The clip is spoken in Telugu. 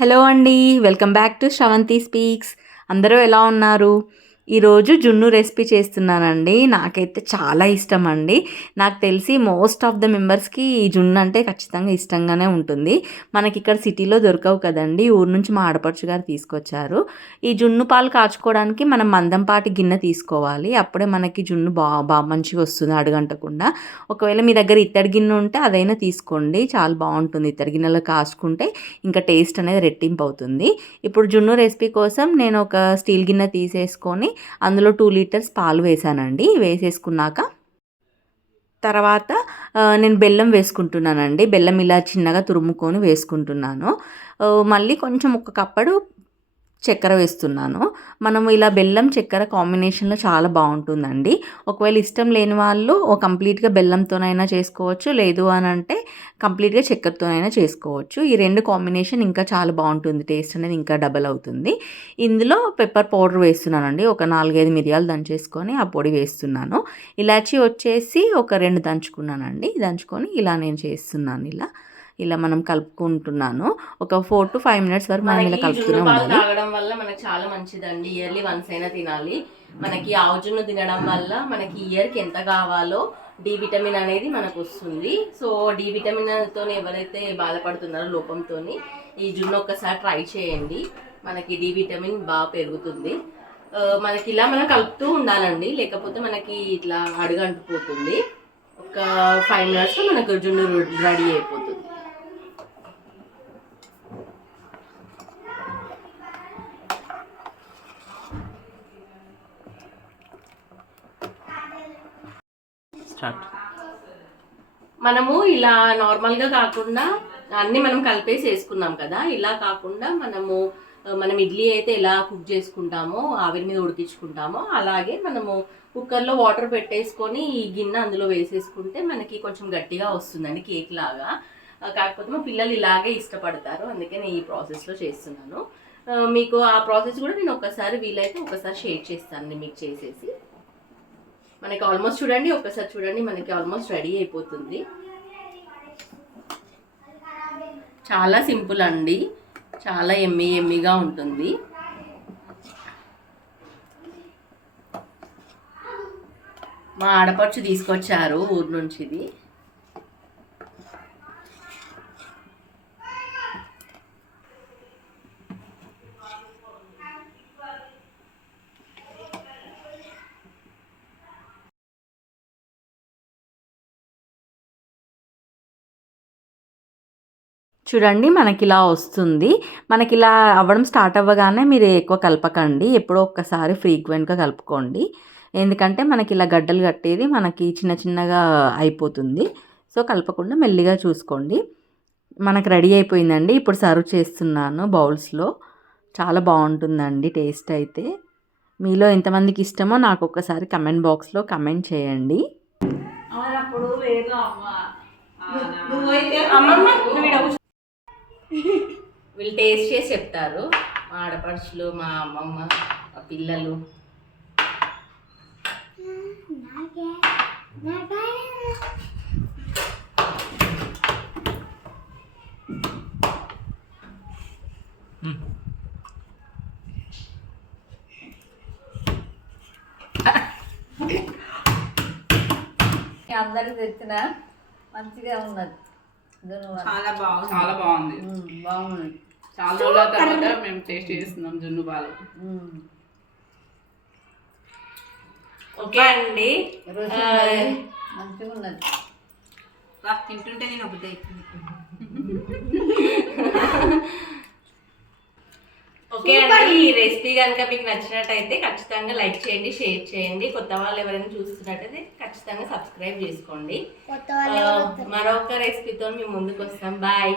హలో అండి. Welcome back to Sravanthi speaks. అందరూ ఎలా ఉన్నారు? ఈరోజు జున్ను రెసిపీ చేస్తున్నానండి. నాకైతే చాలా ఇష్టం అండి. నాకు తెలిసి మోస్ట్ ఆఫ్ ద మెంబర్స్‌కి ఈ జున్ను అంటే ఖచ్చితంగా ఇష్టంగానే ఉంటుంది. మనకిక్కడ సిటీలో దొరకవు కదండీ! ఊరు నుంచి మా ఆడపడుచు గారు తీసుకొచ్చారు. ఈ జున్ను పాలు కాచుకోవడానికి మనం మందంపాటి గిన్నె తీసుకోవాలి. అప్పుడే మనకి జున్ను మంచిగా వస్తుంది అడుగంటకుండా. ఒకవేళ మీ దగ్గర ఇత్తడి గిన్నె ఉంటే అదైనా తీసుకోండి. చాలా బావుంటుంది. ఇత్తడి గిన్నెలో కాచుకుంటే ఇంకా టేస్ట్ అనేది రెట్టింపు అవుతుంది. ఇప్పుడు జున్ను రెసిపీ కోసం నేను ఒక స్టీల్ గిన్నె తీసేసుకొని అందులో 2 లీటర్స్ పాలు వేసానండి. వేసేసుకున్నాక తర్వాత నేను బెల్లం వేసుకుంటున్నానండి. బెల్లం ఇలా చిన్నగా తురుముకొని వేసుకుంటున్నాను. మళ్ళీ కొంచెం ఒక కప్పడు చక్కెర వేస్తున్నాను. మనం ఇలా బెల్లం చక్కెర కాంబినేషన్‌లో చాలా బావుంటుందండి. ఒకవేళ ఇష్టం లేని వాళ్ళు కంప్లీట్‌గా బెల్లంతోనైనా చేసుకోవచ్చు. లేదు అనంటే కంప్లీట్‌గా చక్కెరతోనైనా చేసుకోవచ్చు. ఈ 2 కాంబినేషన్ ఇంకా చాలా బావుంటుంది. టేస్ట్ అనేది ఇంకా డబల్ అవుతుంది. ఇందులో పెప్పర్ పౌడర్ వేస్తున్నానండి. ఒక 4, 5 మిరియాలు దంచేసుకొని ఆ పొడి వేస్తున్నాను. ఇలాచీ వచ్చేసి ఒక 2 దంచుకున్నానండి. దంచుకొని ఇలా నేను చేస్తున్నాను ఇలా. ఇలా మనం కలుపుకుంటున్నాను. ఒక 4-5 మినిట్స్ వరకు మనం ఇలా కలుపుతూనే ఉండాలి. తాగడం వల్ల మనకి చాలా మంచిదండి. ఇయర్లీ వన్స్ అయినా తినాలి. మనకి ఆవు జున్ను తినడం వల్ల మనకి ఇయర్కి ఎంత కావాలో డి విటమిన్ అనేది మనకు వస్తుంది. సో డి విటమిన్ తో ఎవరైతే బాధపడుతున్నారో లోపంతో ఈ జున్ను ఒక్కసారి ట్రై చేయండి. మనకి డి విటమిన్ బాగా పెరుగుతుంది. మనకి ఇలా మనం కలుపుతూ ఉండాలండి, లేకపోతే మనకి ఇట్లా అడుగంటిపోతుంది. ఒక 5 మినిట్స్లో మనకు జున్ను రెడీ అయిపోతుంది. మనము ఇలా నార్మల్గా కాకుండా అన్నీ మనం కలిపేసి వేసుకున్నాం కదా, ఇలా కాకుండా మనం ఇడ్లీ అయితే ఎలా కుక్ చేసుకుంటామో ఆవిరి మీద ఉడికించుకుంటామో అలాగే మనము కుక్కర్లో వాటర్ పెట్టేసుకొని ఈ గిన్నె అందులో వేసేసుకుంటే మనకి కొంచెం గట్టిగా వస్తుందండి, కేక్ లాగా. కాకపోతే మా పిల్లలు ఇలాగే ఇష్టపడతారు, అందుకే నేను ఈ ప్రాసెస్లో చేస్తున్నాను. మీకు ఆ ప్రాసెస్ కూడా నేను ఒకసారి వీలైతే ఒకసారి షేర్ చేస్తాను మీకు చేసేసి. మనకి ఆల్మోస్ట్ చూడండి, ఒక్కసారి చూడండి, మనకి ఆల్మోస్ట్ రెడీ అయిపోతుంది. చాలా సింపుల్ అండి, చాలా ఎమ్మీగా ఉంటుంది. మా ఆడపడుచు తీసుకొచ్చారు ఊరు నుంచి ఇది. చూడండి మనకి ఇలా వస్తుంది. మనకి ఇలా అవ్వడం స్టార్ట్ అవ్వగానే మీరు ఎక్కువ కలపకండి. ఎప్పుడో ఒక్కసారి ఫ్రీక్వెంట్‌గా కలుపుకోండి. ఎందుకంటే మనకి ఇలా గడ్డలు కట్టేది మనకి చిన్న చిన్నగా అయిపోతుంది. సో కలపకుండా మెల్లిగా చూసుకోండి. మనకు రెడీ అయిపోయిందండి. ఇప్పుడు సర్వ్ చేస్తున్నాను బౌల్స్‌లో. చాలా బాగుంటుందండి టేస్ట్ అయితే. మీలో ఎంతమందికి ఇష్టమో నాకు ఒక్కసారి కమెంట్ బాక్స్‌లో కమెంట్ చేయండి. వీళ్ళు టేస్ట్ చేసి చెప్తారు, మా ఆడపడుచులు, మా అమ్మమ్మ, మా పిల్లలు. అందరికి తెచ్చిన మంచిగా ఉన్నది. చాలా బాగుంది. బాగుంది. చాలా రోజుల తర్వాత మేము టేస్ట్ చేస్తున్నాం జున్ను పాలు. ఓకే అండి, మంచిగా ఉన్నది. తింటుంటే నేను ఒకటే. ఓకే అండి, ఈ రెసిపీ కనుక మీకు నచ్చినట్టయితే ఖచ్చితంగా లైక్ చేయండి, షేర్ చేయండి. కొత్త వాళ్ళు ఎవరైనా చూస్తున్నట్టయితే ఖచ్చితంగా సబ్స్క్రైబ్ చేసుకోండి. మరొక రెసిపీతో మేము ముందుకు వస్తాం. బాయ్.